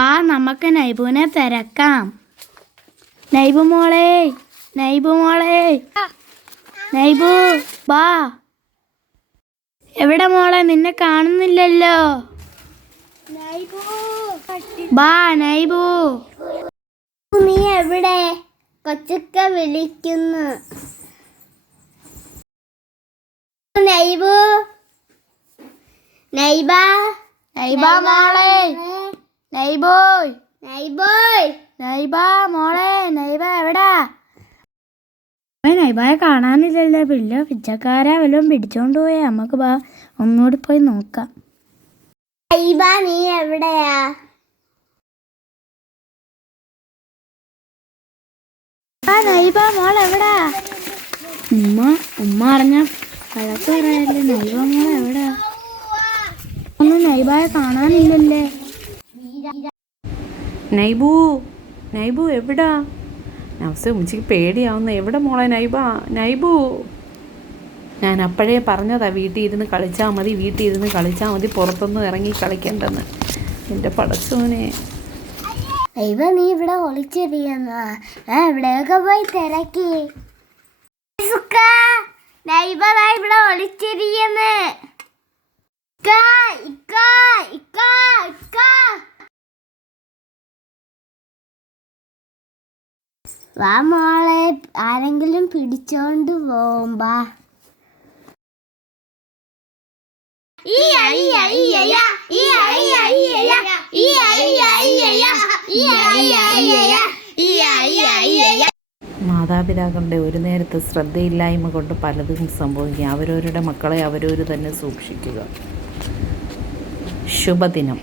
ആ നമുക്ക് നൈബുവിനെ തിരക്കാം. നൈബു മോളെ നൈബു മോളെ. നൈബു ബാ എവിടെ മോളെ? നിന്നെ കാണുന്നില്ലല്ലോ. ബാ നൈബു. നീ എവിടെ? കൊച്ചൊക്കെ വിളിക്കുന്നു. നൈബു. നൈബ നൈബ മോളെ. നൈബോയ് നൈബോയ് നൈബ മോളെ. നൈബ എവിടാ? നൈബയെ കാണാനില്ലല്ലോ. വല്ല പിച്ചക്കാരാ വല്ലതും പിടിച്ചോണ്ട് പോയ. നമുക്ക് ബാ ഒന്നുകൂടി പോയി നോക്കാം. നൈബ നീ എവിടെയാ? നൈബ മോൾ എവിടാ? ഉമ്മ ഉമ്മ അറിഞ്ഞ പറയല്ലേ നൈബ മോൾ എവിടാ? നൈബയെ കാണാനില്ലല്ലേ? നൈബു നൈബു എവിടാ? നവസ ഉമ്മച്ചിക്ക് പേടിയാവുന്ന. എവിടെ മോളെ നൈബ? നൈബു. ഞാൻ അപ്പോഴേ പറഞ്ഞതാ വീട്ടിൽ ഇരുന്ന് കളിച്ചാൽ മതി വീട്ടിൽ ഇരുന്ന് കളിച്ചാൽ മതി പുറത്തൊന്നും ഇറങ്ങി കളിക്കണ്ടെന്ന്. എന്റെ പടച്ചോനെ. നൈബ നീ ഇവിടെ ഒളിച്ചിരിക്കുന്ന. ഞാൻ എവിടെയൊക്കെ പോയി തിരക്കി. ഇവിടെ ഒളിച്ചിരിക്കുന്നു. ഈ മോളെ ആരെങ്കിലും പിടിച്ചോണ്ട് പോകുമ്പാ മാതാപിതാക്കളുടെ ഒരു നേരത്തെ ശ്രദ്ധയില്ലായ്മ കൊണ്ട് പലതും സംഭവിക്കും അവരവരുടെ മക്കളെ അവരവർ തന്നെ സൂക്ഷിക്കുക ശുഭദിനം